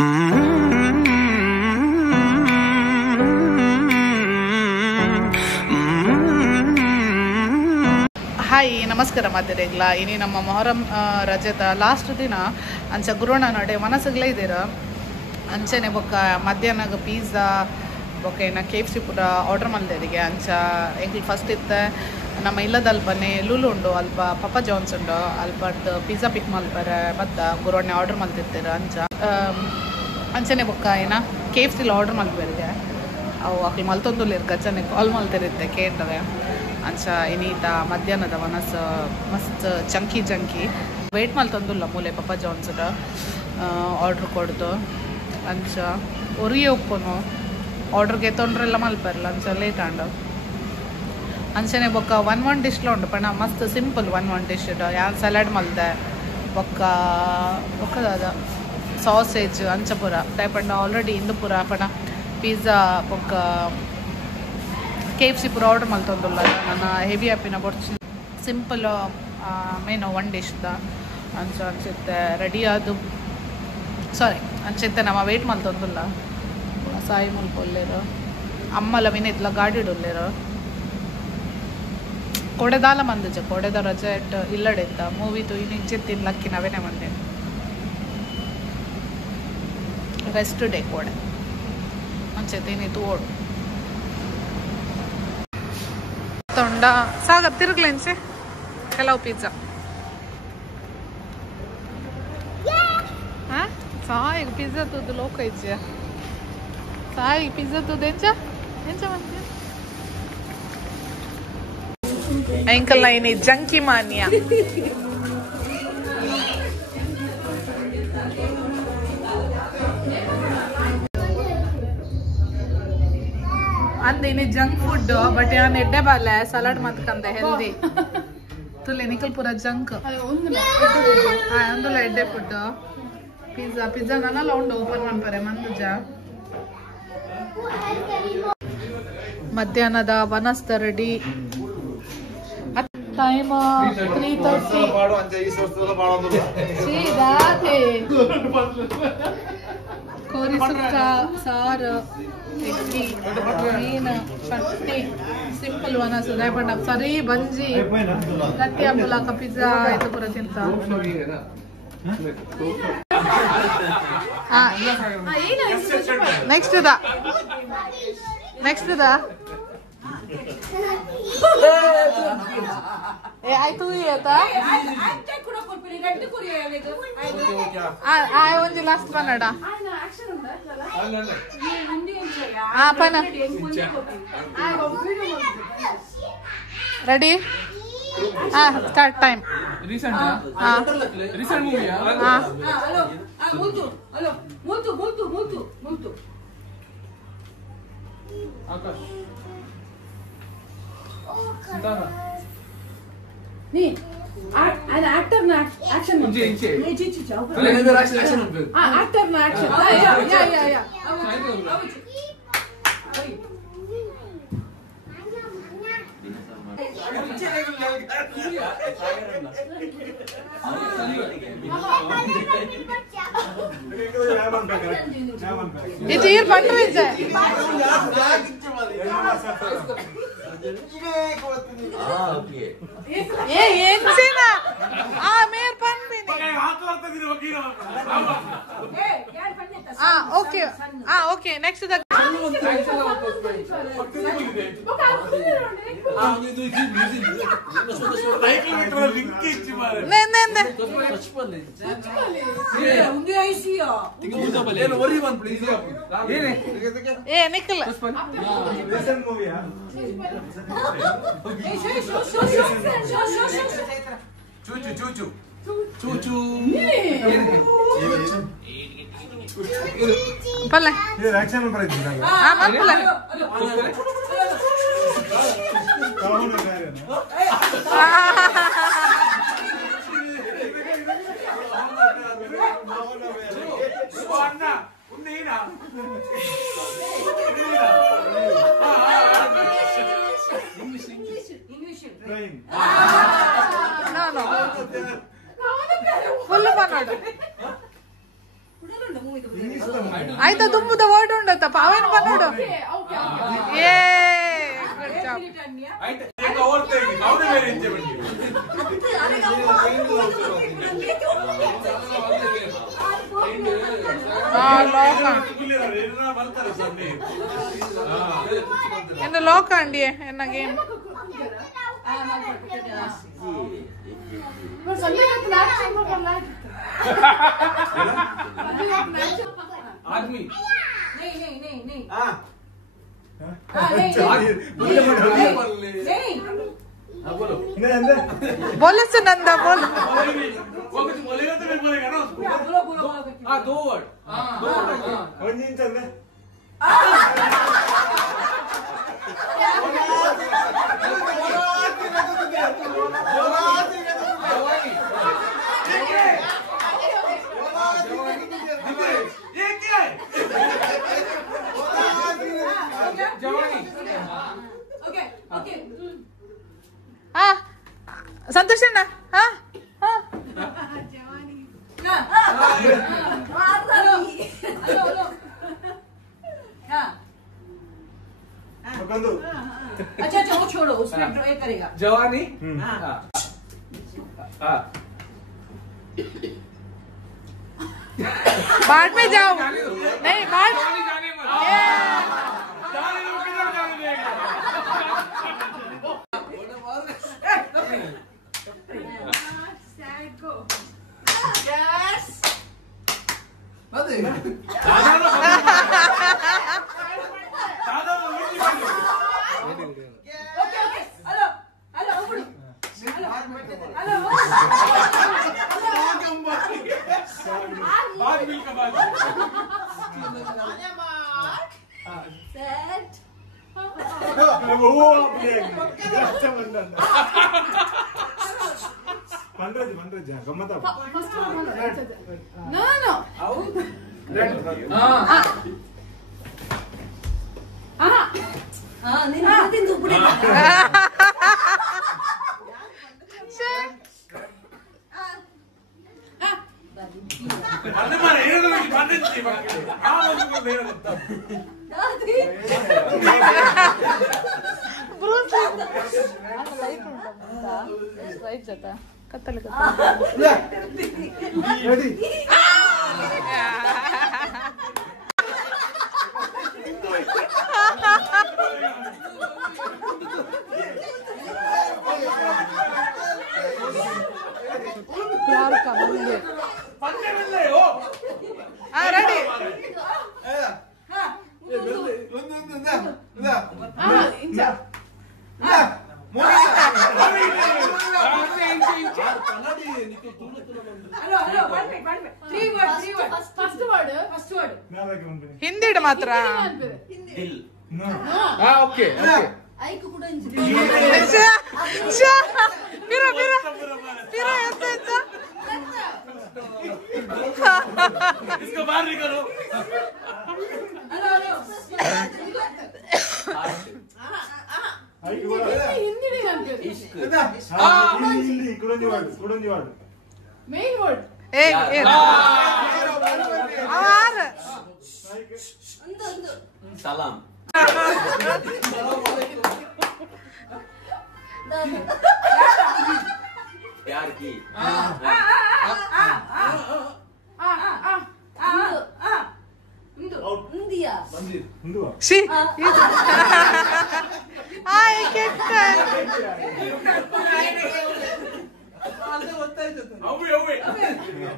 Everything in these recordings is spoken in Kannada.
ಹಾಯ್ ನಮಸ್ಕಾರ ಮಾತಿರೇಗ್ಲ ಇನಿ ನಮ್ಮ ಮೊಹರಂ ರಜದ ಲಾಸ್ಟ್ ದಿನ ಅಂಚ ಗುರುಣ ನಡೆ ಮನಸ್ಸುಗಳೇ ಇದ್ದೀರ ಅಂಚೆನೆ ಬೊಕ್ಕ ಮಧ್ಯಾಹ್ನ ಪಿಜ್ಜಾ ಬೊಕ್ಕ ಏನ KFC ಪೂರ ಆರ್ಡರ್ ಮಲ್ದೇರಿಗೆ ಅಂಚ ಎಂಕ್ಲು ಫಸ್ಟ್ ಇತ್ತೆ ನಮ್ಮ ಇಲ್ಲದಲ್ಲಿ ಬನ್ನಿ ಲೂಲು ಉಂಡು ಅಲ್ಪ ಪಪ್ಪ ಜಾನ್ಸ್ ಉಂಡು ಅಲ್ಪದ್ದು ಪಿಜ್ಜಾ ಪಿಕ್ ಮಲ್ಪರೆ ಮತ್ತು ಗುರುವಣ್ಣೆ ಆರ್ಡರ್ ಮಲ್ತಿರ್ತೀರ ಅಂಚನೆ ಬೊಕ್ಕ ಏನ KFC ಆರ್ಡರ್ ಮಲ್ಪೇರಿಗೆ ಅವು ಅಕ್ಲು ಮಲ್ತೊಂದುಲ್ಲ ಗಜ್ಜನೆ ಕಾಲ್ ಮಲ್ತಿರುತ್ತೆ ಕೇಳ್ತವೆ ಅಂಚ ಇನ್ನೀತ ಮಧ್ಯಾಹ್ನದ ಮನಸ್ಸು ಮಸ್ತ್ ಚಂಕಿ ವೇಟ್ ಮಲ್ತೊಂದುಲ್ಲ ಮೂಲೆ ಪಪ್ಪ ಜಾನ್ಸ್ದ ಆರ್ಡ್ರ್ ಕೊಡ್ದು ಅಂಚ ಒರಿಯೇ ಉಪ್ಪುನು ಆರ್ಡ್ರಿಗೆ ತೊಂದ್ರೆಲ್ಲ ಮಲ್ಪರಲ್ಲ ಅಂಚ ಲೇಟ್ ಆಂಡು ಅಂಚನೆ ಬೊಕ್ಕ ಒನ್ ಡಿಶ್ಲ ಉಂಡು ಪಣ ಮಸ್ತ್ ಸಿಂಪಲ್ ಒನ್ ಡಿಶ್ ಯಾನ್ ಸಲಾಡ್ ಮಲ್ದೆ ಬೊಕ್ಕದ ಸಾಸೇಜ್ ಅಂಚ ಪೂರ ದಯಪಂಡ ಆಲ್ರೆಡಿ ಇಂದು ಪೂರ ಪಣ ಪಿಜ್ಜಾ ಬೊಕ್ಕ KFC ಪೂರ ಆರ್ಡರ್ ಮಲ್ತೊಂದುಲ್ಲ ನನ್ನ ಹೆವಿ ಆ್ಯಪಿನ ಬೊಡ್ಚಿ ಸಿಂಪಲ್ ಮೇನು ಒನ್ ಡಿಶ್ದ ಅನ್ಸುತ್ತೆ ರೆಡಿ ಆದು ಅಂಚಿತ್ತೆ ನಮ್ಮ ವೇಟ್ ಮಲ್ತೊಂದುಲ್ಲ ಸಾಯಿ ಮುಲ್ಪೊಲ್ಲೇರು ಅಮ್ಮಲ ವಿನಿತ್ಲ ಗಾಡಿಡುಲ್ಲೇರು ಕೊಡೆದಾಲ ಮಂದಿಜ ಕೊಡೆದ ರಜೆ ಇಟ್ಟು ಇಲ್ಲಡೆತ್ತ ಮೂವಿದು ಇನ್ನು ಇಂಚಿತ್ತಿನ ಲಕ್ಕಿ ನಾವೇನೇ ಮಂದೆ ರೆಸ್ಟ್ ಡೇ ಕೊಡೆ ಅಂಚೈತೆ ಇನ್ನಿತ್ತು ಓಡು ತೊಂಡ ಸಾಗರ್ ತಿರುಗ್ಲೆಂಚೆ ಕೆಲವು ಪಿಜ್ಜಾ ಸಾಯಿಗೆ ಪಿಜ್ಜಾ ತುದ್ದು ಲೋಕ ಇಜ್ಜೆ ಸಾಯಿಗೆ ಪಿಜ್ಜಾ ತುದ್ದು ಎಂಚ ಮಂಚ ಎಂಕಲ್ ನೈನಿ ಜಂಕಿ ಮಾನ್ಯ ಅಂದಿನಿ ಜಂಕ್ ಫುಡ್ ಬಟ್ ಯಾನ್ ಎಡ್ಡೆ ಬಾಲೆ ಸಲಾಡ್ ಮತ್ಕಂದೆ ಹೆಲ್ದಿ ತುಲೆ ನಿಕಲ್ ಪೂರ ಜಂಕ್ ಒಂದುಲ ಎಡ್ಡೆ ಫುಡ್ ಪಿಜ್ಜಾ ನನ್ನಲ್ಲ ಉಂಡು ಓಪನ್ ಮಾಡ್ತಾರೆ ಮಂದುಜ ಮಧ್ಯಾಹ್ನದ ವನಸ್ತ ರೆಡಿ ಟೈಮ್ 3:30 ಕೋರಿ ಸುಕ್ಕ ಸಾರು ಇಡ್ಲಿ ಮೀನು ಚಟ್ನಿ ಸಿಂಪಲ್ ವನಸು ದಯಪಂಡ ಸರಿ ಬಂಜಿ ಗಟ್ಟಿ ಹಬ್ಬಲಾಕ ಪಿಜ್ಜಾ ಇದು ಪೂರ ತಿಂತ ನೆಕ್ಸ್ಟ್ ಆಯ್ತು ಒಂಜಿ ಲಾಸ್ಟ್ ಪನ್ನಡ ಪನ ರೆಡಿ ಸ್ಟಾರ್ಟ್ ಟೈಮ್ ನೀ ಆಕ್ಟರ್ ನ ಆಕ್ಷನ್ ಆಕ್ಟರ್ ನ ಆಕ್ಷನ್ ಇದು ಇರ್ ಬಂದ್ರೆ ಓಕೆ ನೆಕ್ಸ್ಟ್ ನಿಖಿಲ್ ಪಲ್ಲೆ ಫುಲ್ ಪನ್ನಡ ಆಯ್ತಾ ತುಂಬುದ ವರ್ಡ್ ಉಂಡತ್ತ ಪಾವೇನು ಬಂದೋಡು ಏ ಗುಡ್ ಜಾಬ್ ലോക ಅಂಡಿ ಎನ್ನ ಗೇಮ್ आदमी नहीं बोले से नंदा बोल वो कुछ बोलेगा तो मैं बोलेगा ना बोलो हाँ 2 वर्ड ये क्या है जवानी ओके हाँ संतोष अण्ಣ हाँ हाँ अच्छा वो छोड़ो उसमें ये करेगा जवानी बाढ़ में जाओ नहीं बाढ़ ರೈಟ್ ಜೊತೆ ಕತ್ತಲೆ प्यार का मंदिर रेडी ಹಿಂದಿ ಮಾತ್ರ ओके इसको बाहर निकालो मेन वर्ड सलाम प्यार की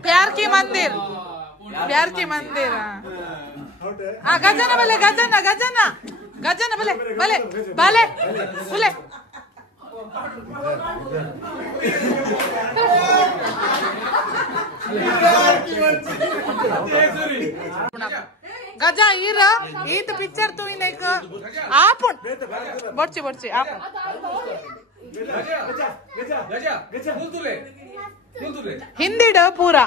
प्यार की मंदिर प्यार की मंदिर गजना भले गजना गजना गजना भले भले भले भले गजा ईर ईत पिक्चर तू लाइक आपण बडची बडची आपण हिंदी पूरा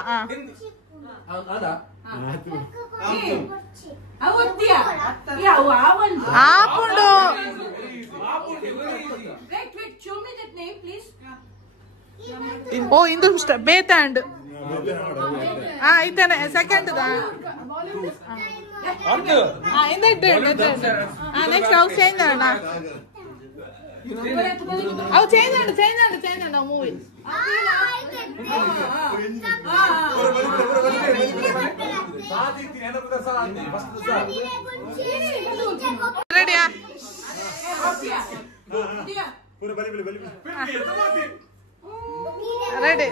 आपुंडु ओ इंदु बेतंड ಇದ್ದೇನೆ ಸೆಕೆಂಡ್ ನೆಕ್ಸ್ಟ್ ಅವು ಚೇಂಜ್ ಮಾಡೋಣ ಅವು ಚೇಂಜ್ ಮಾಡೋಣ ಮೂವಿ ರೆಡಿಯಾ ರೆಡಿ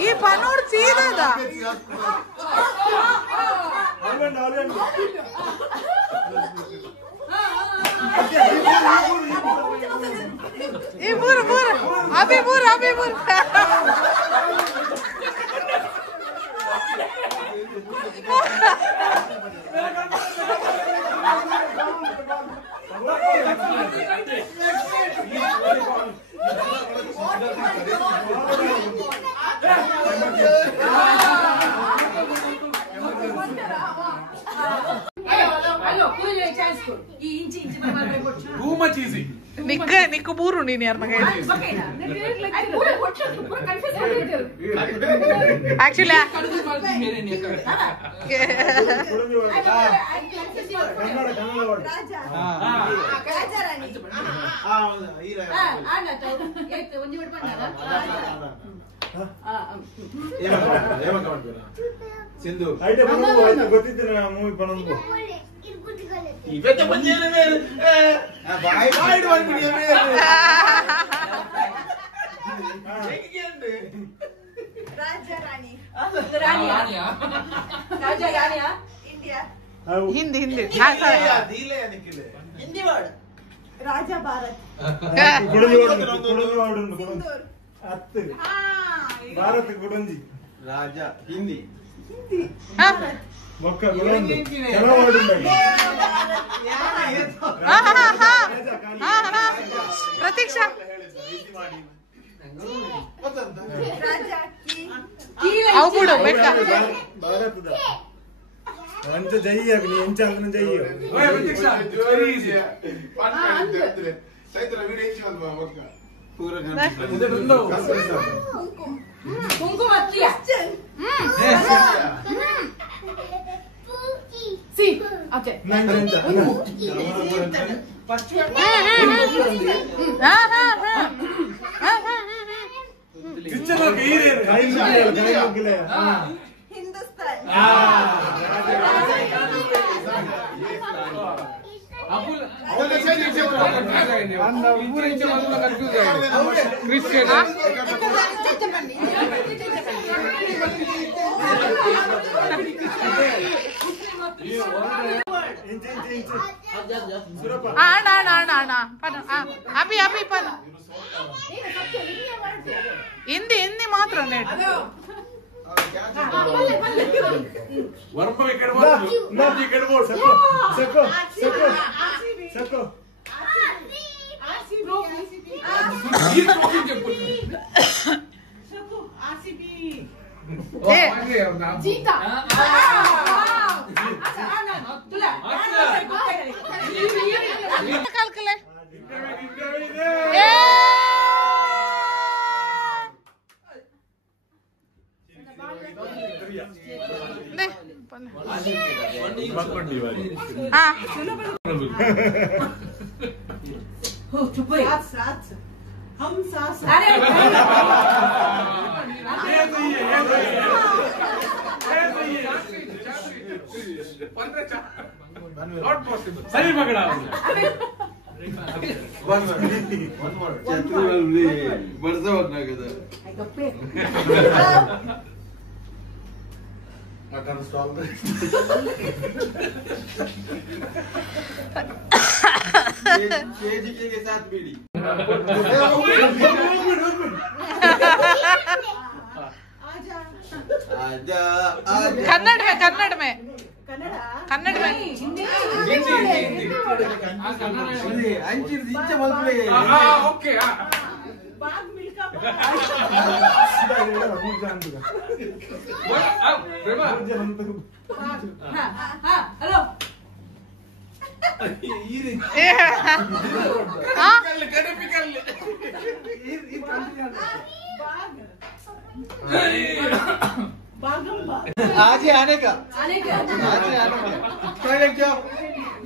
ಈ ಪನೋಡ್ ಸೀದದ ಈ ಮೂರು ಅಭಿ ಮೂರು ನಿಕ್ಕು ಮೂರು ನೀನು ಯಾರ ಮಗ ಆಕ್ಚುಲಿ ಸಿಂಧು ಗೊತ್ತಿದ್ದೀರ ಮೂವಿ ಪಣಂದು ಇವತ್ತೆ ಬಂದೇನೆ ಮೇಲೆ ಬಾಯ್ ಬಾಯ್ ಮಾಡ್ಬಿಡಿ ಮೇಲೆ ಹಿಂದಿ ರಾಜ ಭಾರತ್ ಭಾರತ ಗುಡಂಜಿ ರಾಜ ಹಿಂದಿ ಪ್ರತೀಕ್ಷಾ ಅವು ಬಿಡು ಬೆಟ್ಟ ಭಾರತದ ಅಂಚ ಜೈ ನೀ ಎಂಚ ಅಂತ ಜೈ ಕುಂಕುಮ ಅಭಿ ಪದ ಹಿಂದಿ ಮಾತ್ರ हम साथ सही पकड़ा मटन स्टॉल के साथ बीड़ी आजा कन्नड़ में कन्नड़ में कन्नड़ कन्नड़ में हिंदी अंचिर इंच मल्पले ओके बाग मिल्का प्रेमा हेलो आज ही आने का टॉयलेट जाओ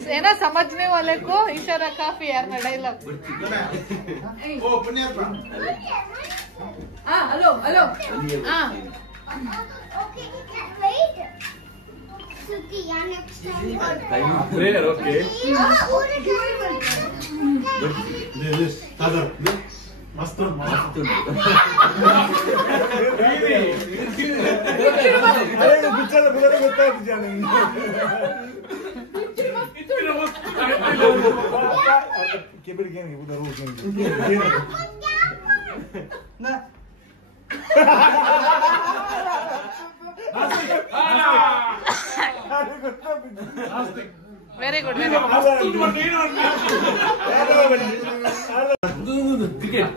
है ना समझने वाले को इशारा काफी यार डायलॉग ओ पुण्य hello hello Okay, you can wait. Suti, next time. there okay मस्त पिक्चर ಗೊತ್ತಾಗ್ತಿದೆ केबल गेम उधर रोज ना very good very cricket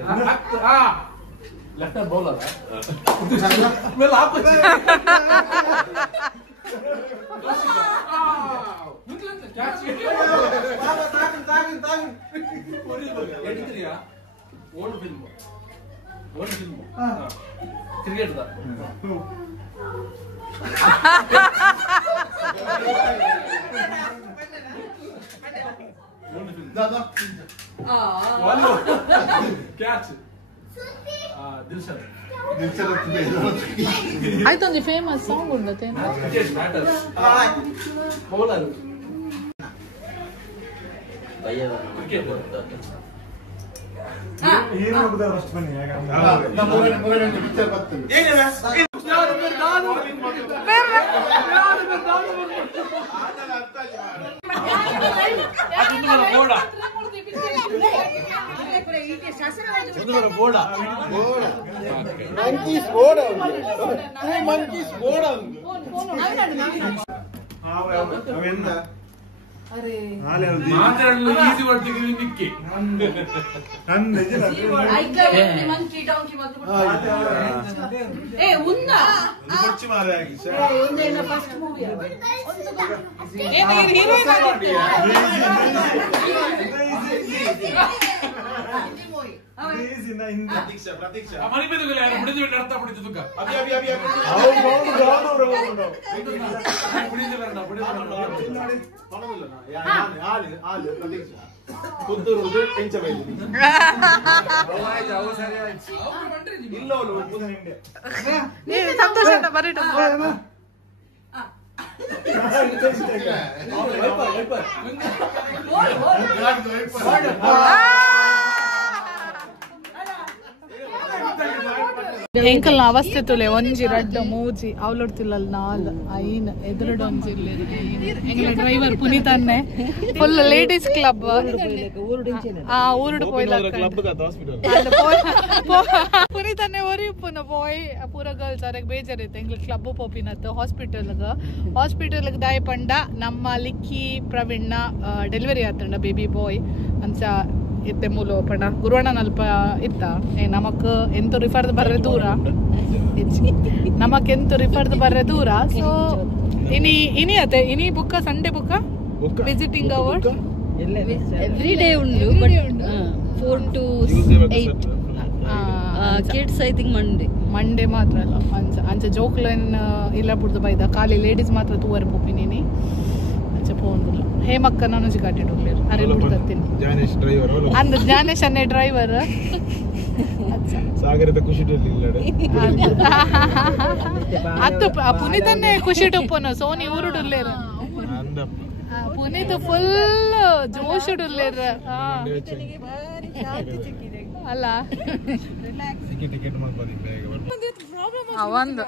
left bowler मैं लाभ ओल्ड फिल्म क्रिकेट ಕ್ಯಾಚ್ ಆಯ್ತೊಂದು ಫೇಮಸ್ ಸಾಂಗ್ ಉಂಡತೆ ಬೌಲರ್ ಏನು ಹೋಗುದಾ ಫಸ್ಟ್ ಬನ್ನಿ पिक्चर बत्तन ಮಂಕೀಸ್ ಬೋರ್ಡ್ ಮಂಕೀಸ್ ಬೋರ್ಡ್ ಅವೆನ್ನ ಮಾತಾಡಲು ಈಸಿ ಮಾಡ್ತೀವಿ ನಿಕ್ಕಿ ನಂದು ಮಂಕಿ ಡಾಂಕಿ ಏ ಉನ್ನ ಕೊಚ್ಚಿ ಮಾರೆ ಆಗಿ ಒಂದೇನ ಫಸ್ಟ್ ಮೂವಿ ಪ್ರತೀಕ್ಷಾ ಮನೆ ಮೇಲೆ ಬಿಡಿದು ಅರ್ಥ ಬಿಡಿದು ತುಕ್ಕ अभी अभी अभी ಕುದ್ದೂರು ಪೆಂಚಬೈಲಿ ಇಲ್ಲ ನೀವು ಸಂತೋಷ ಅಂತ ಬರೀಟು ಎಂಕಲ್ನ ಅವಸ್ಥೆ ತುಲೆ ಒಂಜಿ ರಡ್ಡ ಮೂಜಿ ಅವಲೊಡ್ತಿಲ್ಲಲ್ ನಾಲ್ ಐನ್ ಎದುರುಡು ಒಂಜಿಲ್ಲ ಎಂಗ್ಲ ಡ್ರೈವರ್ ಪುನೀತನ್ನೆ ಫುಲ್ ಲೇಡೀಸ್ ಕ್ಲಬ್ ಆ ಊರುಡು ಪುನೀತನ್ನೆ ಒರಿಯುಪ್ಪುನ ಪೋಯ್ ಪೂರ ಗರ್ಲ್ಸ್ ಅವ್ರಿಗೆ ಬೇಜಾರಿತ್ತು ಎಂಗ್ಲ ಕ್ಲಬ್ ಪೋಪಿನತ್ತು ಹಾಸ್ಪಿಟಲ್ಗೆ ದಾಯ ಪಂಡ ನಮ್ಮ ಲಿಕ್ಕಿ ಪ್ರವೀಣ್ಣ ಡೆಲಿವರಿ ಆತಂಡ ಬೇಬಿ ಬಾಯ್ ಅಂಚ ಇತ್ತೆ ಮೂಲ ಪಂಡ ಗುರುವಣ್ಣ ನಲ್ಪ ಇತ್ತ ನಮಕ್ ಎಂತ ರಿಫರ್ದ್ ಬರ್ರೆ ದೂರ ನಮಕ್ ಎಂತ ರಿಫರ್ದ್ ಬರ್ರೆ ದೂರ ಸೊ ಇನಿ ಅತೆ ಇನಿ ಬುಕ್ಕ ಸಂಡೇ ಬುಕ್ಕ ವಿಸಿಟಿಂಗ್ ಅವರ್ ಎವ್ರಿ ಡೇ ಉಂಡು but 4 to 8 kids I think Monday ಮಾತ್ರ ಅಲ್ಲ ಅಂಚ ಜೋಕ್ಲನ್ ಇಲ್ಲ ಬಿಡ್ದು ಬೈದ ಖಾಲಿ ಲೇಡೀಸ್ ಮಾತ್ರ ತೂವರೆ ಪೋಪಿನಿ ಅಂಚ ಪೋಂದಿಲ್ಲ ಹೇಮಕ್ಕ ನಾನು ಜಿಗಾಟಿಡ್ಲೇರು ಅರೆ ಬಿಡ್ತೀನಿ ಜಾನೇಶ್ ಡ್ರೈವರ್ ಅಂದ ಜ್ಞಾನೇಶ್ ಅನ್ನೇ ಡ್ರೈವರ್ ಸಾಗರದ ಖುಷಿ ಅತ್ತು ಪುನೀತನ್ನೇ ಖುಷಿ ಟುಪ್ಪನು ಸೋನಿ ಊರುಡುಲ್ಲೇರು ಪುನೀತ್ ಫುಲ್ ಜೋಶುಡುಲ್ಲೇರ ಅಲ್ಲ ಒಂದು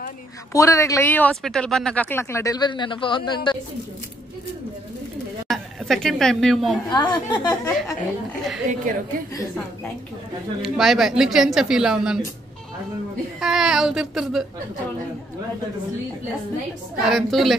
ಪೂರರೆಗ್ಲ ಈ ಹಾಸ್ಪಿಟಲ್ ಬಂದ ಕಕ್ಲಕ್ಲ ಡೆಲಿವರಿ ನೆನಪ ಒಂದುಂಡು ಸೆಕೆಂಡ್ ಟೈಮ್ ನೀವು mom take care okay thank you bye bye ಲಿಕ್ ಎಂಚ ಫೀಲ್ ಅವ್ ನಾನು ಅವ್ಳು ತಿರ್ತಿರ್ದು sleepless nights. ಅರೆ ತೂಲೆ